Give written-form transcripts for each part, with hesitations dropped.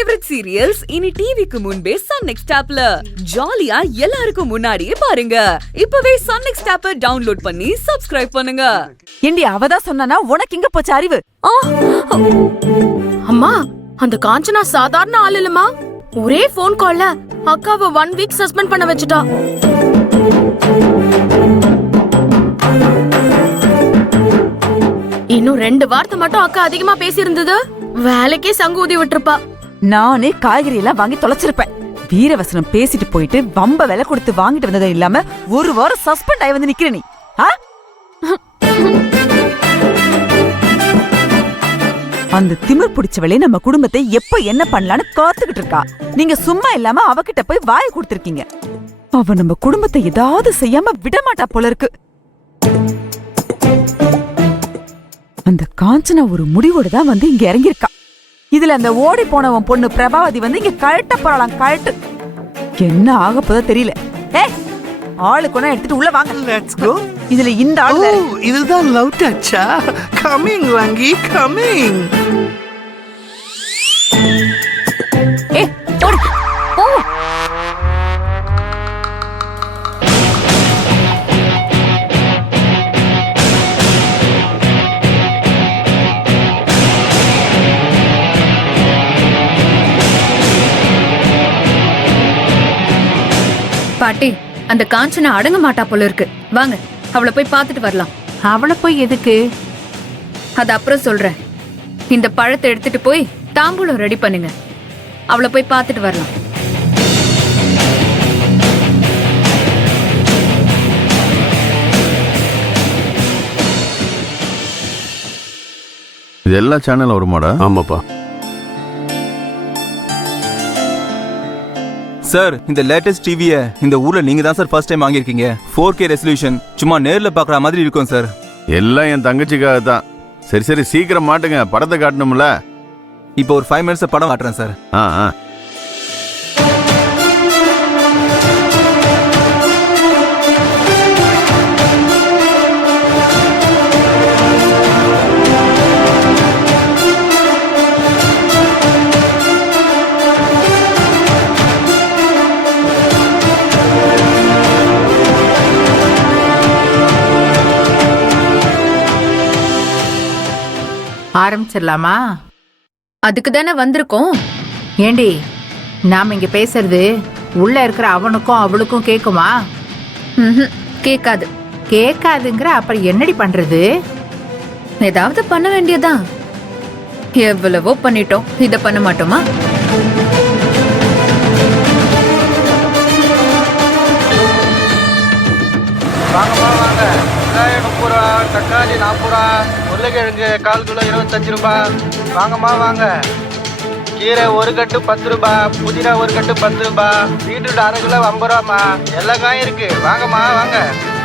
Favourite serials இனி டிவிக்கு முன்பே சன் நெக்ஸ்ட் ஆப்ல ஜாலியா எல்லாருக்கும் முன்னாடியே பாருங்க. இப்பவே சன் நெக்ஸ்ட் ஆப்பை டவுன்லோட் பண்ணி சப்ஸ்கிரைப் பண்ணுங்க. ஏண்டி அவதான் சொன்னானா உனக்கு எங்க போச்சு அறிவு? அம்மா, அந்த காஞ்சனா சாதாரண ஆள் இல்லம்மா. ஒரே போன் கால்ல அக்காவை 1 வீக் சஸ்பெண்ட் பண்ண வச்சுட்டா. இன்னும் 2 வார்த்தை மட்டும் அக்கா அதிகமா பேசி இருந்தது வேலைக்கே சங்கு ஊதி விட்டுருப்பா. நானே காய்கறி எல்லாம் வாங்கி தொலைச்சிருப்பேன். வீரவசனம் பேசிட்டு போயிட்டு வம்ப விலை கொடுத்து வாங்கிட்டு வந்ததும் இல்லாம 1 வாரம் சஸ்பெண்ட் ஆகி வந்து நிக்கிற நீ. அந்த திமிர் பிடிச்சவளே நம்ம குடும்பத்தை எப்ப என்ன பண்ணலான்னு காத்துக்கிட்டு இருக்கா. நீங்க சும்மா இல்லாம அவகிட்ட போய் வாய கொடுத்திருக்கீங்க. அவ நம்ம குடும்பத்தை ஏதாவது செய்யாம விடமாட்டா போல இருக்கு. அந்த காஞ்சனா ஒரு முடிவோடு தான் வந்து இங்க இறங்கிருக்கா. இதுல அந்த ஓடி போனவன் பொண்ணு பிரபாவதி வந்து இங்க கழட்ட போறாளாம். கழட்டு என்ன ஆக போதோ தெரியல. ஆளுக்குனா எடுத்துட்டு உள்ள வாங்க. Let's go. இதுல இந்த ஆளு வேற. இதுதான் லவ் டச்சா? கமிங் வாங்கி கமிங். ஓடு போ. பாட்டி, அந்த காஞ்சனா அடங்க மாட்டா போல இருக்கு. வாங்க அவளை போய் பார்த்துட்டு வரலாம். அவளை போய் எதுக்கு? அது அப்புறம் சொல்றேன். இந்த பழத்தை எடுத்துட்டு போய் தாம்பூலம் ரெடி பண்ணுங்க. அவளை போய் பார்த்துட்டு வரலாம். இது எல்லா சேனலும் வருமாடா? ஆமாப்பா சார். இந்த லேட்டஸ்ட் டிவியை இந்த ஊர்ல நீங்க தான் சார் ஃபர்ஸ்ட் டைம் வாங்கியிருக்கீங்க. 4K ரெசல்யூஷன், சும்மா நேர்ல பாக்குற மாதிரி இருக்கும் சார். எல்லாம் என் தங்கச்சிக்காக தான். சரி சரி சீக்கிரம் மாட்டுங்க, படத்தை காட்டணும்ல. இப்போ ஒரு 5 மினிட்ஸ் படம் காட்டுறேன் சார். ஆரம்பிச்சிடலாமா? அதுக்கு தானே வந்திருக்கோம். ஏண்டி, நாம இங்க பேசுறது உள்ள இருக்கிற அவனுக்கும் அவளுக்கும் கேக்குமா? கேக்காது. கேக்காதுங்கிற அப்புறம் என்னடி பண்றது? ஏதாவது பண்ண வேண்டியதான். எவ்வளவோ பண்ணிட்டோம், இத பண்ண மாட்டோமா? வாங்கம்மா வாங்க. வெங்காயம் 30 ரூபா, தக்காளி 40 ரூபா, உருளைக்கிழங்கு 1/4 கிலோ 25 ரூபாய். வாங்கம்மா வாங்க. கீரை 1 கட்டு 10 ரூபாய், புதினா 1 கட்டு 10 ரூபாய், பீட்ரூட் 1/2 கிலோ 50 ரூபாம்மா. எல்லா காயும் இருக்கு, வாங்கம்மா வாங்க.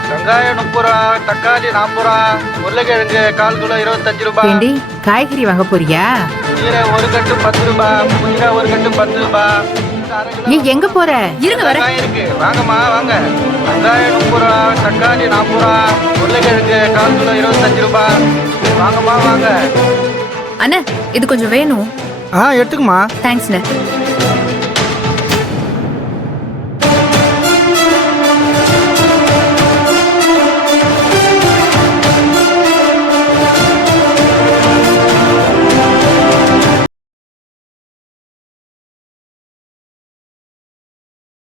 வெங்காயம் 30 ரூபா, தக்காளி 40 ரூபா, உருளைக்கிழங்கு 1/4 கிலோ 25 ரூபாய். ஏண்டி, காய்கறி வாங்க போறியா? கீரை 1 கட்டு 10 ரூபாய், புதினா 1 கட்டு 10 ரூபாய். நீ எங்க போற? இருங்க வர. இருக்கு, வாங்கம்மா வாங்க. வெங்காயம் 30 ரூபா, தக்காளி 40 ரூபா, உருளைக்கிழங்கு 1/4 கிலோ 25 ரூபாய். வாங்கம்மா வாங்க. அண்ணா, இது கொஞ்சம் வேணும். எடுத்துக்குமா. தேங்க்ஸ்ண்ணே.